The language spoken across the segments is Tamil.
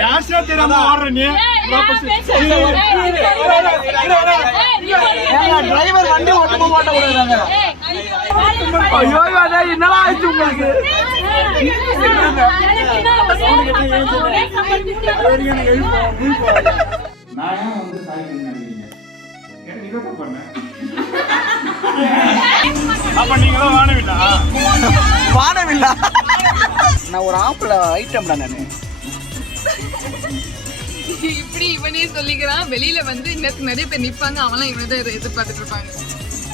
பேஷா தெரியாம ஓடுற நீ டிரைவர் வண்டி ஓட்ட கூடாது. ஐயோ என்னடா ஆச்சு உங்களுக்கு? நான் ஏன் வந்து சாய்க்கிறேன்னு நினைக்கிறீங்க? இதை பண்ணேன். அப்ப நீங்களும் வானவில்லா? வானவில்லா நான் ஒரு ஆப்பிள் ஐட்டம்டா நானு. இப்படி இவனே சொல்லிக்கிறான். வெளியில வந்து இன்னும் நிறைய பேர் நிப்பாங்க, அவன்லாம் இவனதான் எதிர்பார்த்துட்டு இருப்பாங்க.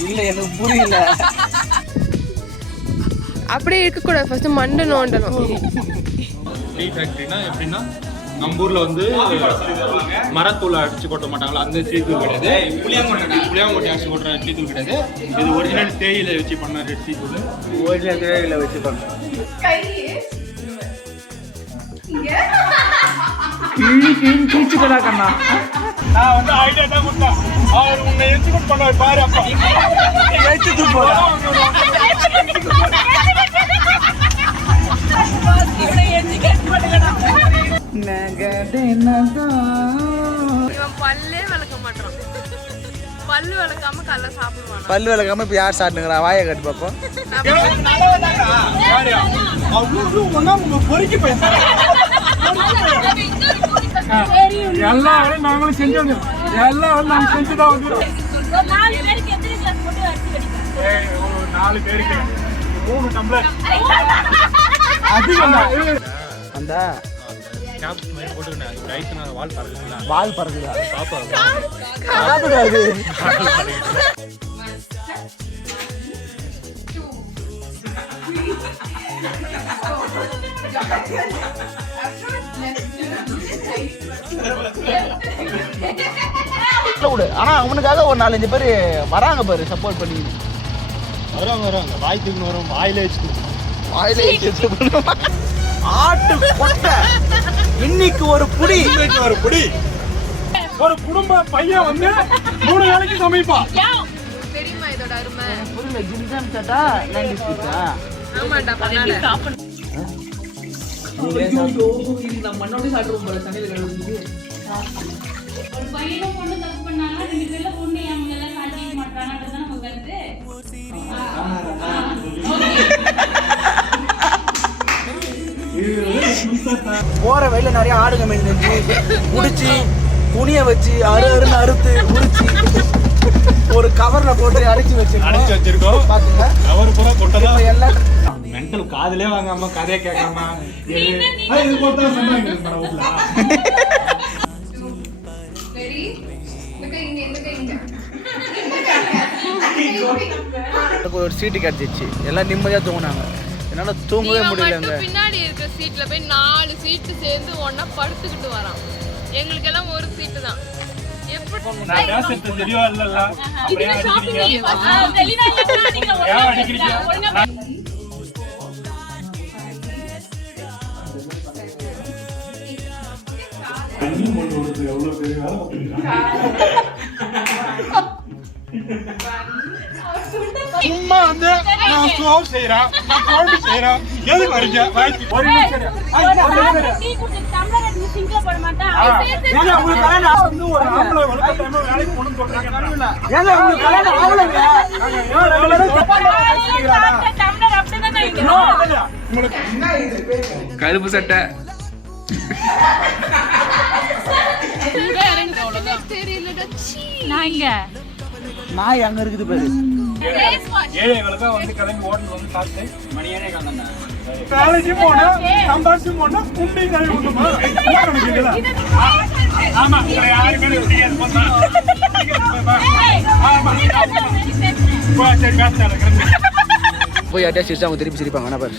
இல்ல எனக்கு புரியல. அப்படியே இருக்கக்கூடாது, ஃபர்ஸ்ட் மண்டை நோண்டணும். டீ ஃபேக்டரினா எப்படின்னா நம்ம ஊர்ல வந்து மரத்தூள் அடிச்சு கொட்ட மாட்டாங்களா, அந்த டீ தூள் கிடையாது. புளியாங்கொட்டை அடிச்சு கொட்டுற டீ தூள் கிடையாது. இது ஒரிஜினல் தேயிலை வச்சு பண்ண டீ தூள். ஒரிஜினல் தேயிலை வச்சு பண்ண கண்ணா. நான் வந்து ஐடியா தான் கொடுத்தேன். அவர் உன்னை எக்ஸிக்யூட் பண்ண பாரு. அப்பா பல்லே விளக்க மாட்டான். பல்லு விளக்காம கல்ல சாப்பிடுவான். பல்லு விளக்காம இப்ப யார் சாப்பிட்டுங்கிறா? வாயை கட்டி பார்ப்போம். எல்லா வேலையும் நாங்களும் செஞ்சோம். எல்லா வேலையும் நாங்க செஞ்சுதான் வந்துடும். 4 பேருக்கு 3 டம்ளர் அதிகம். அந்த வால் பறக்குதா ஆனா அவனுக்காக ஒரு 4-5 பேர் வராங்க பாரு, சப்போர்ட் பண்ணி. வருவாங்க. வாய் தூக்கணும் வரும். வாயில வச்சு ஆட்டு கொட்டை இன்னைக்கு ஒரு புடி. ஒரு குடும்ப பையன் வந்து 3 வேளைக்கு சமைப்பான். தெரியுமா இதோட அருமை? புரியல. ஜிம்ஜாம் சட்டா 90s கிட்டா. ஆமாடா பண்ணாத. நம்ம மண்ணோட சாப்பிடுவோம் போல சமையல் கழுவுது. ஒரு பையனும் பொண்ணு தப்பு பண்ணாங்க, 2 பேர்ல பொண்ணு அவங்க எல்லாம் காட்டிக்க மாட்டாங்கன்றது நம்ம கருத்து. போற வழியில நிறைய ஆடுங்க மீன் முடிச்சு துணிய வச்சு அருன்னு அறுத்து முடிச்சு ஒரு கவர்ல போட்டு அடிச்சு வச்சிருக்கோம். பாத்துங்க கவர் பூரா கொட்டதா எல்லாம் மென்டல். காதுலயே வாங்காம கதையை கேட்காம இது போட்டா சொன்னாங்க ஊர்ல. ரெடி? இங்க. ஒரு சீட்டு கிடைச்சிச்சு. எல்லாம் நிம்மதியா தூங்குனாங்க. என்னால தூங்கவே முடியலங்க. பின்னாடி இருக்கிற சீட்ல போய் 4 சீட்டு சேர்ந்து ஒண்ணா படுத்துக்கிட்டு வரான். எங்களுக்கு எல்லாம் ஒரு சீட்டு தான். எப்படி நான் பேசுறது தெரியவா இல்லல்ல? அப்படியே அடிக்கிறீங்க. தண்ணி கொண்டு வரது எவ்வளவு பெரிய வேலை சும்மா வந்து நான் சோறு செய்யறேன், நான் குழம்பு செய்யறேன், எதுக்கு வரீங்க? ஒரு நிமிஷம் ஒரு ஆம்பளை வளர்க்க வேலைக்கு கொண்டு சொல்றாங்க. கருப்பு சட்டை நாய் அங்க இருக்குது பேரு. ஏழைகளுக்கு வந்து கிளம்பி ஓட்டல் வந்து சாப்பிட்டு மணியானே கலந்தா காலேஜ் போனா சம்பாதிச்சு போனா கும்பி கழுவி விட்டுமா. ஆமா யாருமே தெரியாது. சரி பேசுறாங்க போய் யார்ட்டா சிரிச்சா அவங்க திருப்பி சிரிப்பாங்க. என்ன பாரு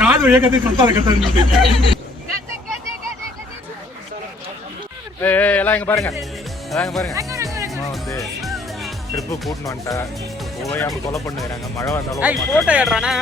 காது ஏகத்தை சொத்தாத கத்த. எல்லாம் இங்க பாருங்க, வந்து ட்ரிப்பு கூட்டின்னு வந்துட்டேன். ஓயாம கொலை பண்ணுறாங்க. மழை வந்தாலும் போட்டோ ஏடுறானே.